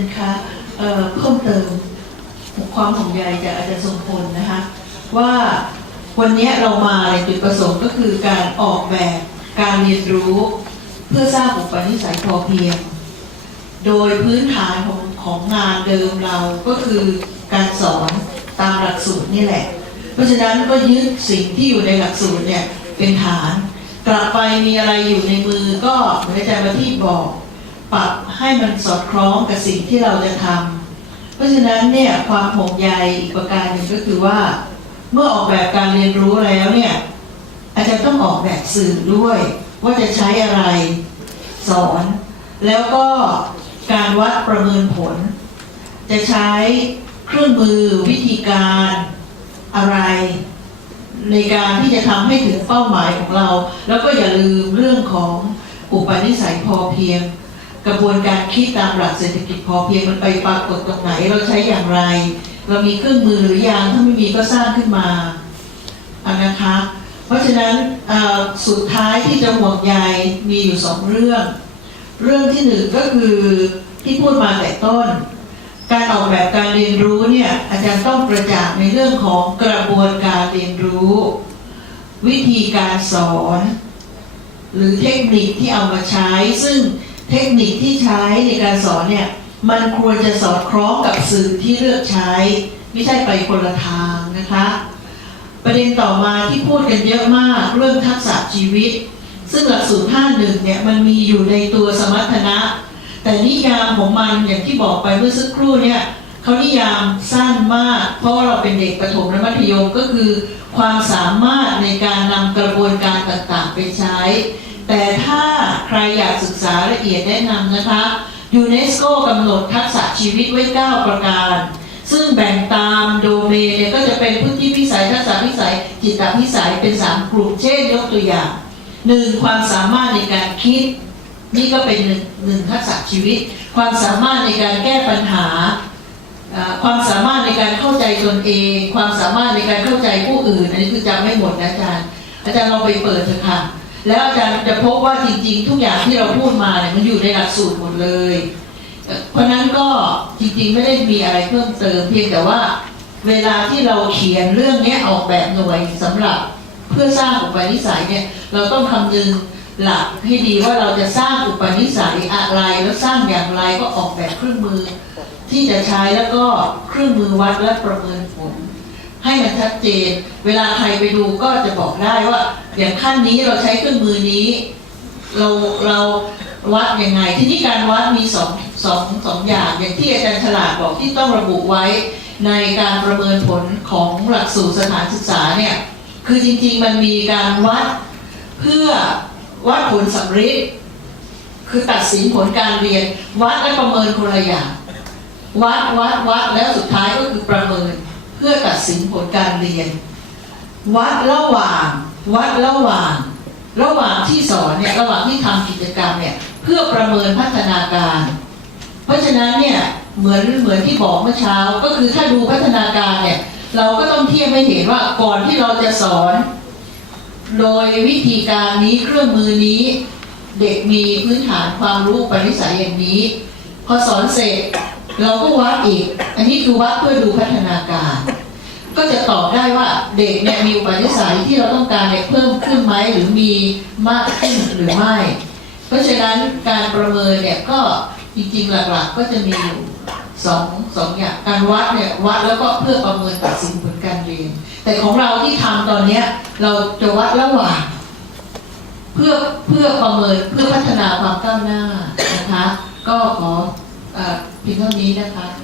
นะคะเเพิ่มเติมความห่วงใยจากอาจารย์ทรงพลนะคะว่าวันนี้เรามาในจุดประสงค์ก็คือการออกแบบการเรียนรู้ เพื่อสร้างอุปนิสัยพอเพียง โดยพื้นฐานของของงานเดิมเราก็คือการสอนตามหลักสูตรนี่แหละ เพราะฉะนั้นก็ยึดสิ่งที่อยู่ในหลักสูตรเนี่ยเป็นฐาน กลับไปมีอะไรอยู่ในมือก็เหมือนอาจารย์ประทีปบอก ปรับให้มันสอดคล้องกับสิ่งที่เราจะทำเพราะฉะนั้นเนี่ยความห่วงใยอีกประการหนึ่งก็คือว่า เมื่อออกแบบการเรียนรู้แล้วเนี่ยอาจารย์ต้องออกแบบสื่อด้วย ว่าจะใช้อะไรสอน แล้วก็การวัดประเมินผล จะใช้เครื่องมือวิธีการอะไร ในการที่จะทำให้ถึงเป้าหมายของเรา แล้วก็อย่าลืมเรื่องของอุปนิสัยพอเพียง กระบวนการคิดตามหลักเศรษฐกิจพอเพียงมันไปปรากฏตรงไหนเราใช้อย่างไร เรามีเครื่องมือหรือยังถ้าไม่มีก็สร้างขึ้นมาอันนะคะ เพราะฉะนั้นสุดท้ายที่จะห่วงใยมีอยู่สองเรื่อง เรื่องที่หนึ่งก็คือที่พูดมาแต่ต้น การออกแบบการเรียนรู้เนี่ยอาจารย์ต้องประจักษ์ในเรื่องของกระบวนการเรียนรู้ วิธีการสอน หรือเทคนิคที่เอามาใช้ซึ่ง เทคนิคที่ใช้ในการสอนเนี่ยมันควรจะสอดคล้องกับสื่อที่เลือกใช้ ไม่ใช่ไปคนละทางนะคะ ประเด็นต่อมาที่พูดกันเยอะมากเรื่องทักษะชีวิต ซึ่งหลักสูตร 51 เนี่ยมันมีอยู่ในตัวสมรรถนะ แต่นิยามของมันอย่างที่บอกไปเมื่อสักครู่เนี่ยเขานิยามสั้นมาก เพราะว่าเราเป็นเด็กประถมและมัธยมก็คือ ความสามารถในการนำกระบวนการต่างๆ ไปใช้ แต่ถ้าใคร อยากศึกษาละเอียดแนะนำนะคะยูเนสโกกำหนดทักษะชีวิตไว้ 9 ประการ ซึ่งแบ่งตามโดเมนเนี่ยก็จะเป็นพื้นที่พิสัยทักษะพิสัย จิตพิสัยเป็น 3 กลุ่มเช่นยกตัวอย่างหนึ่งความสามารถในการคิด นี่ก็เป็นหนึ่งหนึ่งทักษะชีวิต ความสามารถในการแก้ปัญหาอ่าความสามารถในการเข้าใจตนเอง ความสามารถในการเข้าใจผู้อื่น อันนี้คือจำไม่หมดนะอาจารย์ อาจารย์ลองไปเปิดเถอะค่ะ แล้วอาจารย์จะพบว่าจริงๆ ทุกอย่างที่เราพูดมาเนี่ยมันอยู่ในหลักสูตรหมดเลย เพราะนั้นก็จริงๆไม่ได้มีอะไรเพิ่มเติมเพียงแต่ว่า เวลาที่เราเขียนเรื่องนี้ออกแบบหน่วยสำหรับเพื่อสร้างอุปนิสัยเนี่ยเราต้องคำนึงหลักให้ดีว่าเราจะสร้างอุปนิสัยอะไรแล้วสร้างอย่างไรก็ออกแบบเครื่องมือ ที่จะใช้แล้วก็เครื่องมือวัดและประเมินผ ให้มันชัดเจน เวลาใครไปดูก็จะบอกได้ว่าอย่างขั้นนี้เราใช้เครื่องมือนี้ เราเราวัดยังไง ที่นี่การวัดมีสองสองสองอย่างอย่างที่อาจารย์ฉลาดบอกที่ต้องระบุไว้ในการประเมินผลของหลักสูตรสถานศึกษาเนี่ยคือจริงๆมันมีการวัดเพื่อวัดผลสำเร็จคือตัดสินผลการเรียน วัดและประเมินคนละอย่างวัดวัดวัดแล้วสุดท้ายก็คือประเมิน พื่อตัดสินผลการเรียน วัดระหว่างวัดระหว่าง ระหว่างที่สอนเนี่ยระหว่างที่ทำกิจกรรมเนี่ยเพื่อประเมินพัฒนาการ เพราะฉะนั้นเนี่ยเหมือนเหมือนที่บอกเมื่อเช้า ก็คือถ้าดูพัฒนาการเนี่ยเราก็ต้องเทียบให้เห็นว่าก่อนที่เราจะสอน โดยวิธีการนี้เครื่องมือนี้ เด็กมีพื้นฐานความรู้ปณิสัยอย่างนี้ พอสอนเสร็จ เราก็วัดอีก อันนี้คือวัดเพื่อดูพัฒนาการ ก็จะตอบได้ว่าเด็กเนี่ยมีอุปนิสัยที่เราต้องการเนี่ยเพิ่มขึ้นไหมหรือมีมากขึ้นหรือไม่ เพราะฉะนั้นการประเมินเนี่ยก็จริงๆหลักๆก็จะมีอยู่สองสองอย่างการวัดเนี่ยวัดแล้วก็เพื่อประเมินตัดสินผลการเรียน แต่ของเราที่ทำตอนเนี้ยเราจะวัดระหว่างเพื่อเพื่อประเมินเพื่อพัฒนาความก้าวหน้านะคะ ก็ขอ เพียงเท่านี้นะคะ